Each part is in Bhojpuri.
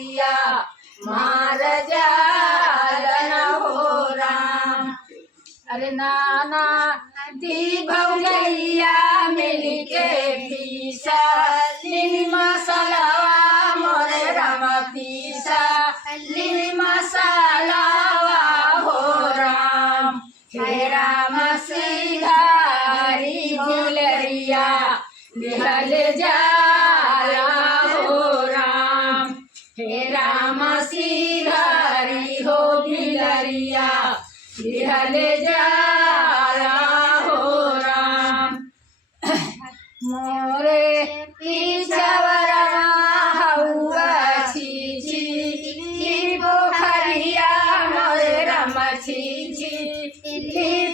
बिलरिया मार जालन हो राम। अरे नाना दी भौजैया मिलके पीसा ली मसलवा मोरे राम पीसा ली मसलवा हो राम। हे राम सिंगारी बिलरिया निहल जाला हो राम। हे राम सिंगारी हो बिलरिया निहल जाला हो राम। मोरे पीछवरा हउआ छी पोखरिया मोरे राम छी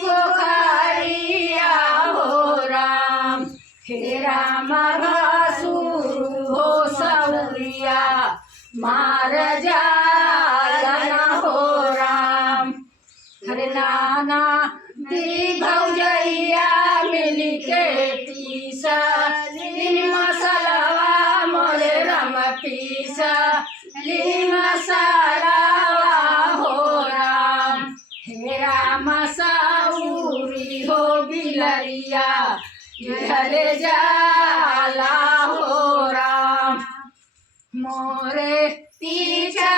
पोखरिया हो राम। हे राम घासुर हो सौरिया मार जालन हो राम। हरे नाना दी भौजैया मिलके पीसा ली मसलवा मोरे राम पीसा ली मसलवा हो राम। हे राम साउरी हो बिलरिया निहल जाला हो राम। मोरे पीछा